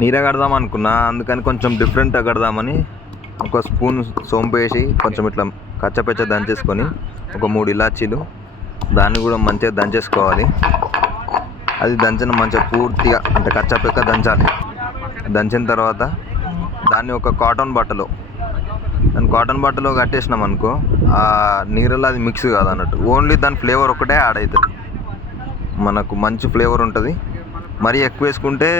నీరే కడదాం అనుకున్నా అందుకని కొంచెం డిఫరెంట్గా కడదామని ఒక స్పూన్ సోంపు వేసి కొంచెం ఇట్లా కచ్చపెచ్చ దంచేసుకొని ఒక మూడు ఇలాచీలు దాన్ని కూడా మంచిగా దంచేసుకోవాలి. అది దంచిన మంచిగా పూర్తిగా అంటే కచ్చపెక్క దంచాలి. దంచిన తర్వాత దాన్ని ఒక కాటన్ బట్టలో దాన్ని కాటన్ బట్టలో కట్టేసినాం అనుకో ఆ నీళ్ళలో అది మిక్స్ కాదు అన్నట్టు. ఓన్లీ దాని ఫ్లేవర్ ఒకటే యాడ్ అవుతుంది. మనకు మంచి ఫ్లేవర్ ఉంటుంది. మరీ ఎక్కువ వేసుకుంటే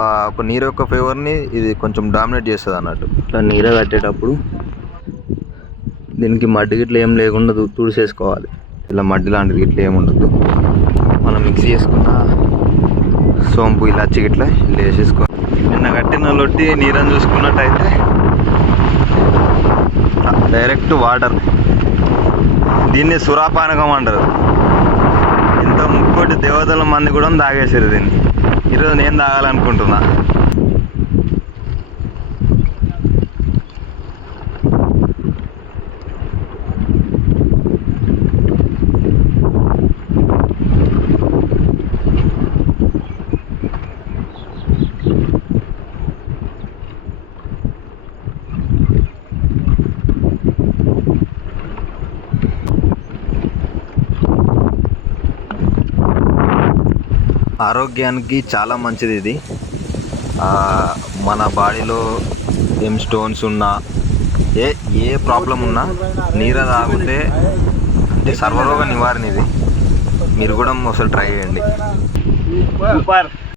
ఒక నీరు యొక్క ఫ్లేవర్ని ఇది కొంచెం డామినేట్ చేస్తుంది అన్నట్టు. ఇట్లా నీర కట్టేటప్పుడు దీనికి మడ్డి గిట్ల ఏం లేకుండా తుడిసేసుకోవాలి. ఇలా మడ్డి లాంటిది గిట్ల ఏమి ఉండదు. మనం మిక్స్ చేసుకున్న సోంపు ఇలాచి గిట్ల ఇలా వేసేసుకోవాలి. నిన్న కట్టిన లొట్టి నీరని చూసుకున్నట్టయితే డైరెక్ట్ వాటర్ దీన్ని సురాపానకం అంటారు. ఇంత ముక్కోటి దేవతల మంది కూడా తాగేసారు దీన్ని. ఈరోజు నేను తాగాలనుకుంటున్నా. ఆరోగ్యానికి చాలా మంచిది ఇది. మన బాడీలో ఏం స్టోన్స్ ఉన్నా ఏ ఏ ప్రాబ్లం ఉన్నా నీర తాగితే అంటే సర్వరోగ నివారణ ఇది. మీరు కూడా ఒకసారి ట్రై చేయండి. సూపర్